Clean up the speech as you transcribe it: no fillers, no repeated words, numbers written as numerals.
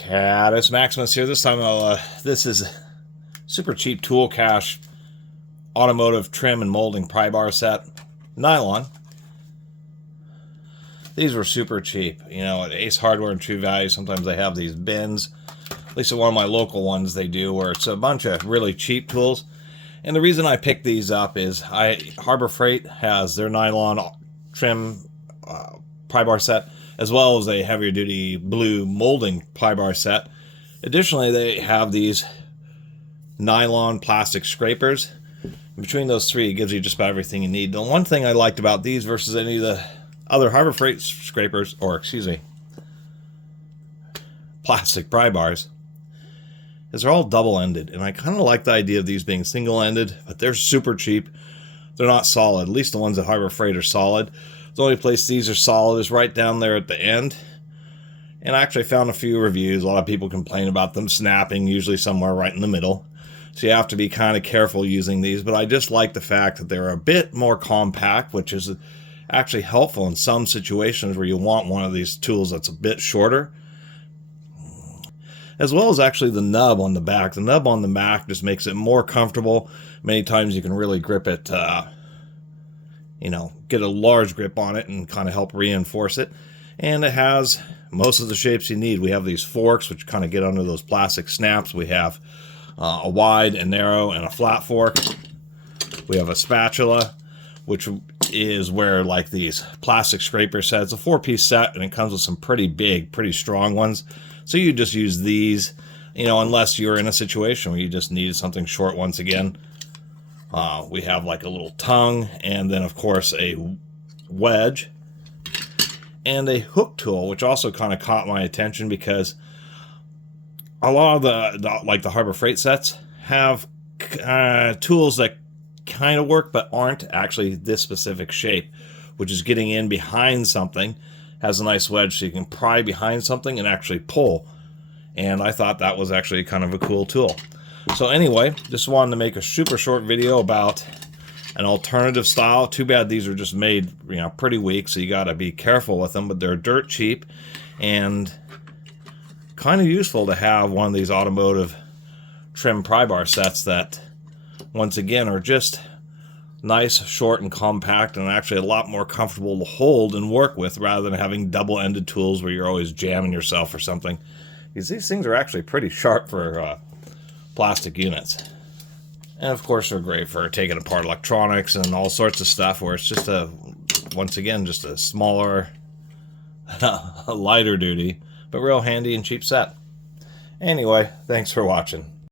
Catus Maximus here. This time, this is super cheap tool cache automotive trim and molding pry bar set, nylon. These were super cheap. You know, at Ace Hardware and True Value, sometimes they have these bins. At least at one of my local ones they do, where it's a bunch of really cheap tools. And the reason I picked these up is Harbor Freight has their nylon trim pry bar set, as well as a heavier duty blue molding pry bar set. Additionally, they have these nylon plastic scrapers. Between those three, it gives you just about everything you need. The one thing I liked about these versus any of the other Harbor Freight scrapers, or excuse me, plastic pry bars, is they're all double-ended. And I kind of like the idea of these being single-ended, but they're super cheap. They're not solid. At least the ones at Harbor Freight are solid. The only place these are solid is right down there at the end. And I actually found a few reviews. A lot of people complain about them snapping, usually somewhere right in the middle. So you have to be kind of careful using these. But I just like the fact that they're a bit more compact, which is actually helpful in some situations where you want one of these tools that's a bit shorter. As well as actually the nub on the back. The nub on the back just makes it more comfortable. Many times you can really grip it, you know, get a large grip on it and kind of help reinforce it. And it has most of the shapes you need. We have these forks, which kind of get under those plastic snaps. We have a wide, a narrow, and a flat fork. We have a spatula, which is where, like these plastic scraper sets, a 4-piece set, and it comes with some pretty big, pretty strong ones. So you just use these, you know, unless you're in a situation where you just needed something short once again. We have like a little tongue, and then of course a wedge and a hook tool, which also kind of caught my attention because a lot of the Harbor Freight sets have tools that kind of work but aren't actually this specific shape, which is getting in behind something. Has a nice wedge so you can pry behind something and actually pull. And I thought that was actually kind of a cool tool. So anyway, just wanted to make a super short video about an alternative style. Too bad these are just made, you know, pretty weak, so you got to be careful with them, but they're dirt cheap and kind of useful to have one of these automotive trim pry bar sets that, once again, are just nice, short, and compact, and actually a lot more comfortable to hold and work with rather than having double-ended tools where you're always jamming yourself or something. Because these things are actually pretty sharp for plastic units. And of course they're great for taking apart electronics and all sorts of stuff, where it's just once again, just a smaller, lighter duty, but real handy and cheap set. Anyway, thanks for watching.